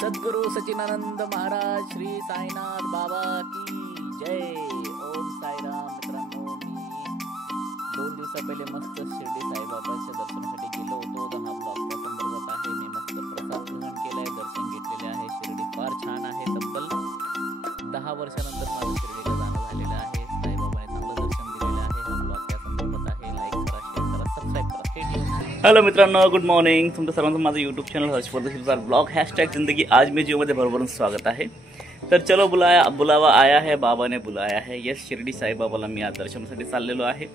सद्गुरु सचिनानंद महाराज श्री साईनाथ बाबा की जय. ओम साईराम. मित्रांनो, मी 2 दिवसा पहिले मस्त शिर्डी साईबाबाच्या दर्शनासाठी गेलो होतो. तर हा ब्लॉग त्या संदर्भात आहे. मी मस्त प्रसाद ग्रहण केलाय, दर्शन घेतलेले आहे. शिर्डी फार छान आहे. तब्बल 10 वर्षानंतर माझं शिर्डीला जाणं झालेलं आहे. साईबाबाने चांगलं दर्शन दिलेलं आहे. हा ब्लॉग त्या संदर्भात आहे. लाईक करा, शेअर करा, सबस्क्राईब करा. हॅलो मित्रांनो, गुड मॉर्निंग. तुमचं सर्वांचं माझं यूट्यूब चॅनल हर्षवर्धन ब्लॉग #जिंदगी आज में जीवमध्ये भरभरून स्वागत आहे. तर चलो बुलावा आया है, बाबा ने बुलाया है. यस, शिर्डी साईबाबाला मी आज दर्शनासाठी चाललेलो आहे.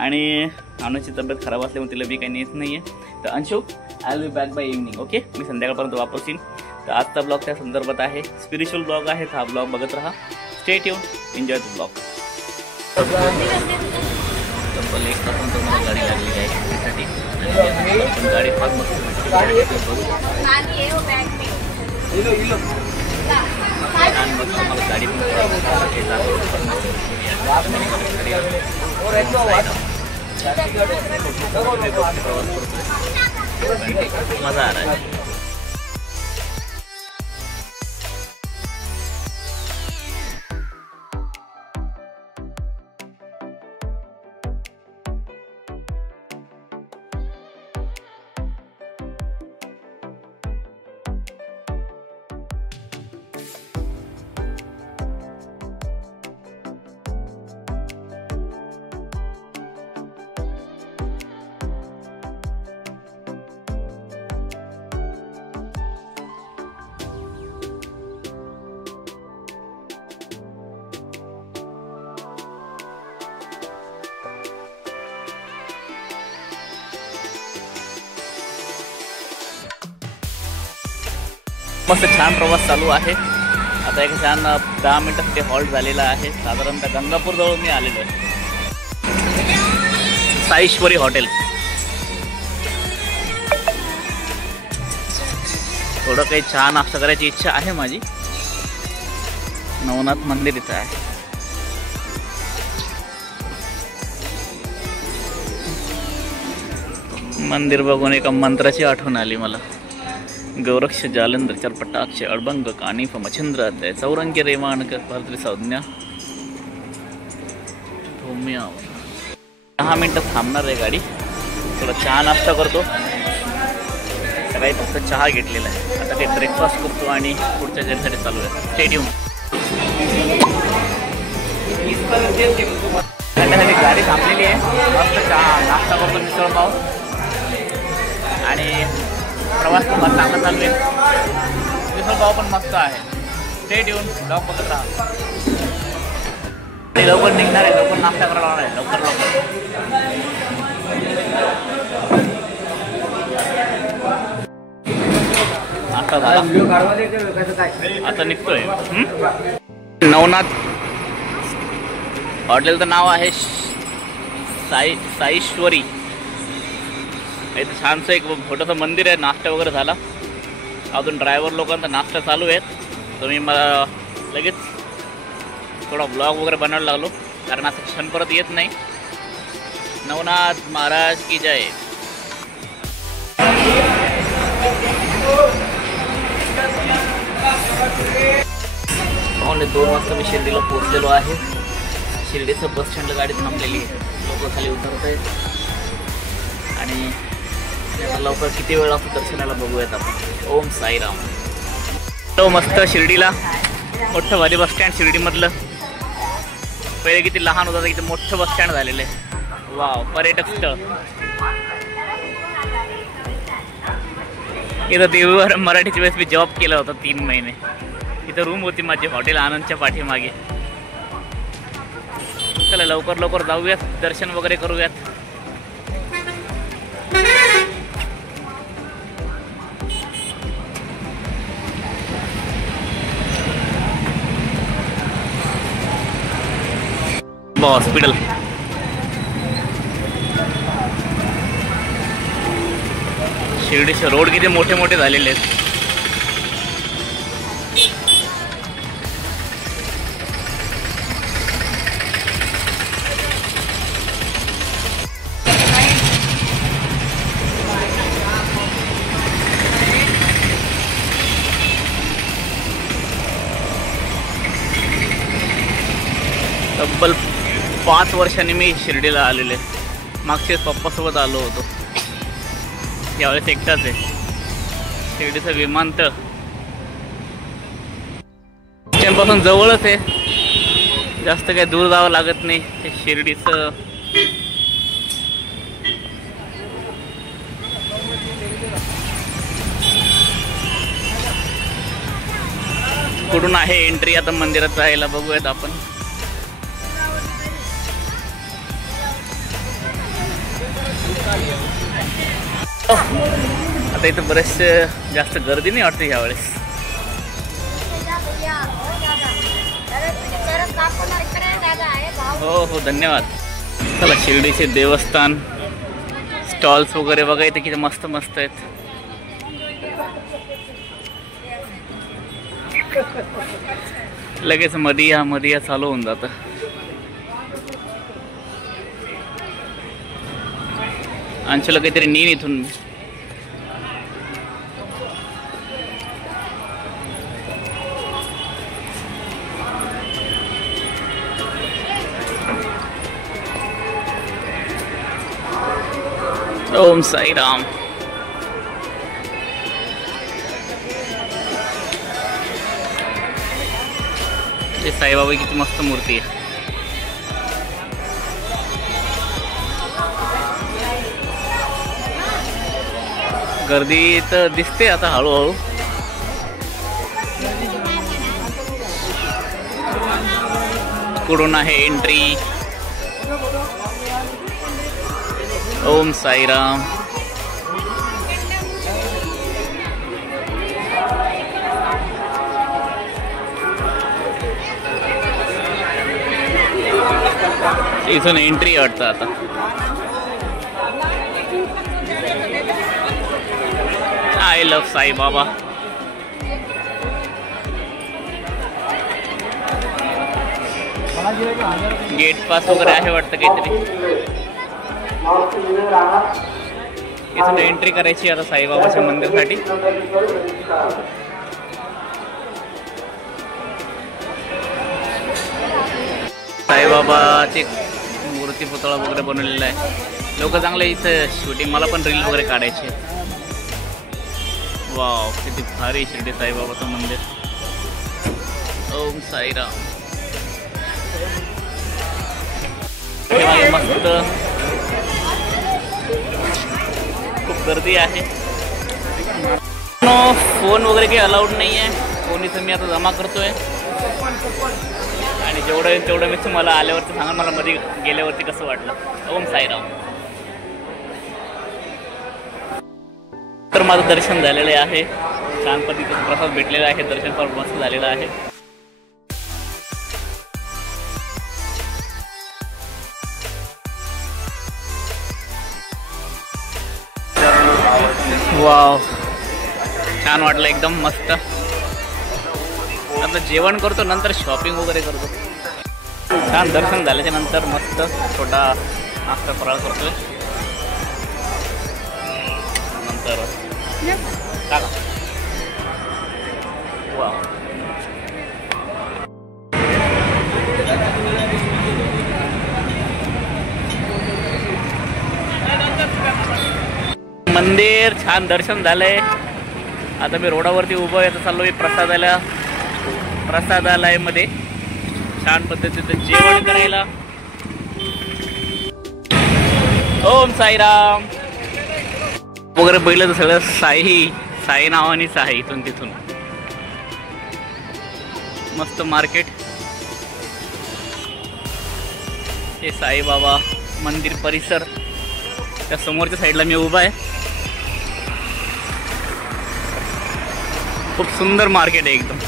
आणि अनुची तब्येत खराब असल्यामुळे तिला बी काही नेत नाही आहे. तर Anshu, I will be back by evening. Okay, मी संध्याकाळपर्यंत वापस येईन. तर आजचा ब्लॉग त्या संदर्भात आहे. स्पिरिच्युअल ब्लॉग आहे. हा ब्लॉग बघत राहा. Stay tune, enjoy the blog. तब्बल 1 तासानंतर मला गाडी लागली आहे शिर्डीसाठी. आणि गाडी फार मस्त गाडी मजा आ रहा है. मस्त छान प्रवास चालू आहे. आता एक छान 10 मिनिटासाठी हॉल्ट झालेला आहे. साधारणतः गंगापूर जवळ मी आलेलो आहे. साईश्वरी हॉटेल. थोडं काही चहा नाश्ता करायची इच्छा आहे माझी. नवनाथ मंदिर इथं आहे. मंदिर बघून एका मंत्राची आठवण आली मला. गौरक्ष जालंधर चरपटाक्ष अडबंग कानिफ मच्छिंद्र अध्याय चौरंगी रेमानक भरतरी संज्ञा धोम्या. 10 मिनिटं थांबणार आहे गाडी. थोडा चहा नाश्ता करतो. सकाळी फक्त चहा घेतलेला आहे. आता काही ब्रेकफास्ट करतो आणि पुढच्या जर्नीसाठी चालू आहे. Stay tune. गाडी थांबलेली आहे. मस्त चहा नाश्ता करतो. मिसळ पाव आणि प्रवास पण मस्त चांगला चालू आहे. मिसळ पाव पण मस्त आहे. Stay tune. ब्लॉग बघत राहा. आणि लवकर निघणार आहे. लवकर नाश्ता करायला आहे. लवकर नाश्ता झाला. आता निघतोय. नवनाथ हॉटेलचं नाव आहे साईश्वरी. इथं छानसं एक छोटंसं मंदिर आहे. नाश्ता वगैरे झाला. अजून ड्रायव्हर लोकांचा नाश्ता चालू आहेत. तर मी मला लगेच थोडा ब्लॉग वगैरे बनवायला लागलो, कारण असं क्षण परत येत नाही. नवनाथ महाराज की जय. 2 वाजता मी शिर्डीला पोहोचलेलो आहे. शिर्डीचं बस स्टँडला गाडी थांबलेली आहे. लोक खाली उतरत आहेत. आणि लवकर किती वेळ लागतो दर्शनाला बघूयात आपण. ओम साईराम. तो मस्त शिर्डीला मोठं भारी बस स्टँड शिर्डीमधलं. पहिले किती लहान होता, किती मोठं बस स्टँड झालेलं आहे. वाव, पर्यटक स्थळ. इथं देवीवर मराठीच्या वेळेस मी जॉब केला होता 3 महिने. इथं रूम होती माझी हॉटेल आनंदच्या पाठीमागे. चला लवकर जाऊयात, दर्शन वगैरे करूयात. हॉस्पिटल. शिर्डीचे रोड किती मोठे मोठे झालेले आहेत. तब्बल 5 वर्षांनी मी शिर्डीला आलेले. मागच्याच पप्पासोबत आलो होतो. यावेळेस एकटाच आहे. शिर्डीचं विमानतळ स्टँडपासून जवळच आहे, जास्त काही दूर जावं लागत नाही. हे शिर्डीचं कुठून आहे एंट्री आता मंदिरात जायला बघूयात आपण. आता इथं बरेचसे जास्त गर्दी नाही वाटते ह्यावेळेस. हो हो धन्यवाद. चला शिर्डीचे देवस्थान स्टॉल्स वगैरे बघा इथे किती मस्त मस्त आहेत. लगेच मध्ये चालू होऊन जातं. अंशूला काहीतरी नीन इथून. ओम साईराम. साईबाबा किती मस्त मूर्ती आहे. गर्दी तर दिसते आता हळूहळू. कुठून आहे एंट्री. ओम साईराम. इथून एंट्री वाटतं आता. I love Saibaba. Gate pass वगैरे आहे वाटतं काहीतरी. इथून एंट्री करायची आता साईबाबाच्या मंदिरासाठी. साईबाबाची मूर्ती पुतळा वगैरे बनवलेला आहे. लोक चांगले इथं शूटिंग. मला पण रील वगैरे काढायचे. वाव किती भारी शिर्डी साईबाबाचं मंदिर. ओम साईराम. मस्त खूप गर्दी आहे. फोन वगैरे काही अलाउड नाही आहे. फोन इथं मी आता जमा करतोय आणि जेवढं येईल तेवढं मी तुम्हाला आल्यावरती सांगा मला मध्ये गेल्यावरती कसं वाटलं. ओम साईराम. तर माझं दर्शन झालेलं आहे. छान पद्धतीचं प्रसाद भेटलेला आहे. दर्शन फार मस्त झालेलं आहे. वाव छान वाटलं एकदम मस्त. आता जेवण करतो नंतर शॉपिंग वगैरे करतो. छान दर्शन झाल्याच्या नंतर मस्त छोटा नाश्ता फराळ करतोय. नंतर टाका. वाव मंदिर छान दर्शन झालंय. आता मी रोडावरती उभं आहे. चाललो मी प्रसादालयामध्ये छान पद्धतीचं जेवण करायला. ओम साईराम वगैरे पहिलं तर सगळं साई नावानेच आहे. इथून तिथून मस्त मार्केट. हे साईबाबा मंदिर परिसर. त्या समोरच्या साईडला मी उभा आहे. खूप सुंदर मार्केट आहे एकदम.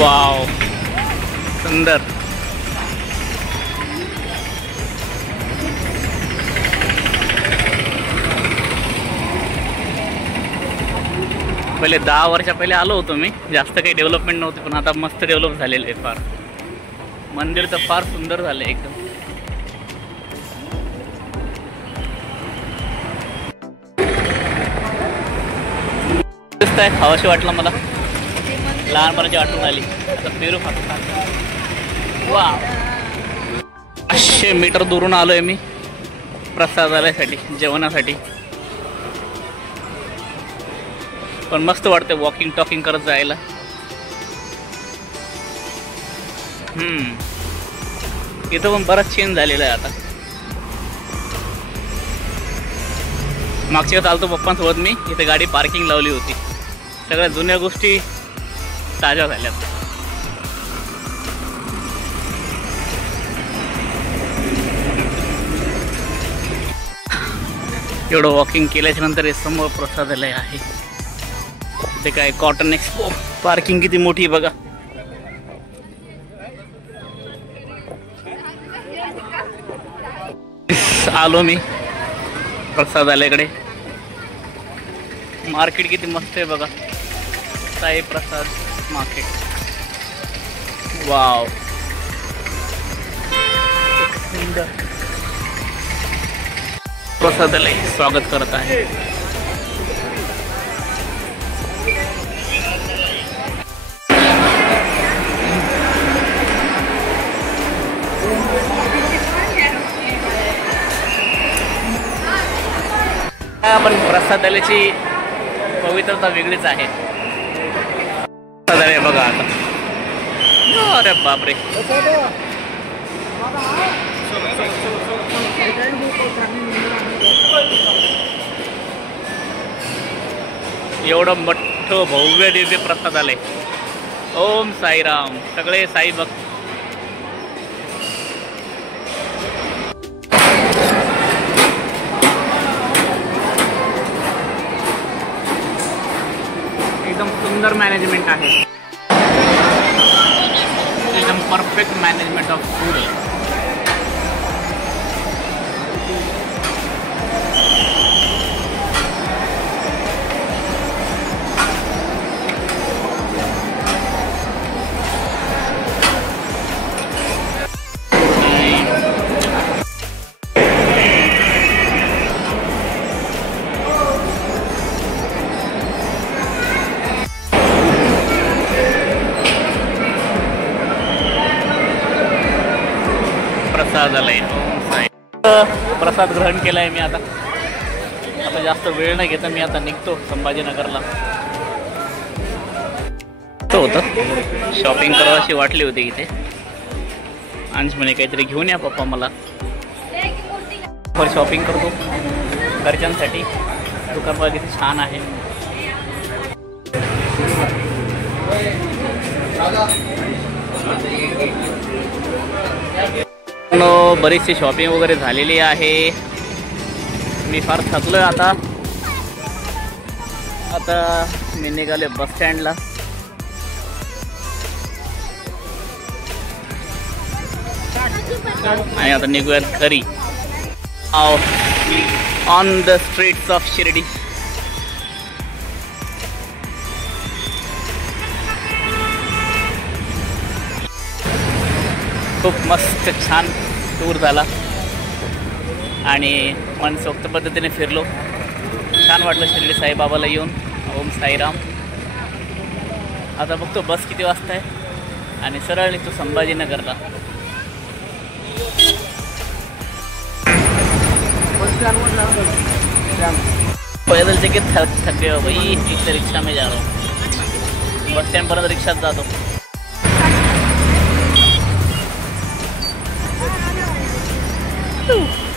वाव सुंदर. पहिले 10 वर्षा पहिले आलो होतो मी. जास्त काही डेव्हलपमेंट नव्हती पण आता मस्त डेव्हलप झालेलं आहे. फार मंदिर तर फार सुंदर झालं एकदम. दिसत आहे, खावाशी वाटलं मला, लहानपणाची आठवण आली. आता पेरू खातो. वा, 500 मीटर दुरून आलोय मी प्रसादालयासाठी, जेवणासाठी. पण मस्त वाटते वॉकिंग टॉकिंग करत जायला. इथं पण बराच चेंज झालेला आहे आता. मागच्या वेळेस आलतो पप्पांसोबत मी, इथे गाडी पार्किंग लावली होती. सगळ्या जुन्या गोष्टी ताज्या झाल्यात. एवढं वॉकिंग केल्याच्या नंतर हे समोर प्रसादालय आहे. इथे काय कॉटन एक्सपो, पार्किंग किती मोठी बघा. आलो मी प्रसादालयाकडे. मार्केट किती मस्त आहे बघा, साई प्रसाद मार्केट. वाव, सुंदर. प्रसादालय स्वागत करत आहे. पण प्रसादालयाची पवित्रता वेगळीच आहे. प्रसादालय बघा आता. अरे बापरे, एवढं मोठं भव्य दिव्य प्रसादालय. ओम साईराम. सगळे साई भक्त. एकदम सुंदर मॅनेजमेंट आहे, एकदम परफेक्ट मॅनेजमेंट ऑफ फूड. प्रसादालय. प्रसाद ग्रहण केलाय मी. आता जास्त वेळ नाही घेता, मी आता निघतो संभाजीनगरला. होतं शॉपिंग करावीशी वाटली होती इथे. अंश म्हणे काहीतरी घेऊन या पप्पा मला. शॉपिंग करतो घरच्यांसाठी. दुकान बघा किती छान आहे. बरीचशी शॉपिंग वगैरे झालेली आहे. मी फार थकलोय आता. मी निघाले बस स्टँडला. आणि आता निघूयात घरी. On the streets of Shirdi. खूप मस्त छान टूर झाला आणि मनसोक्त पद्धतीने फिरलो. छान वाटलं शिर्डी साईबाबाला येऊन. ओम साईराम. आता बघतो बस किती वाजता आहे आणि सरळ निघतो संभाजीनगरला. पैदल से कि थके हो भाई, इससे रिक्शा में जा रहा हूँ. बस स्टैंड पर रिक्शात जातो. Ooh.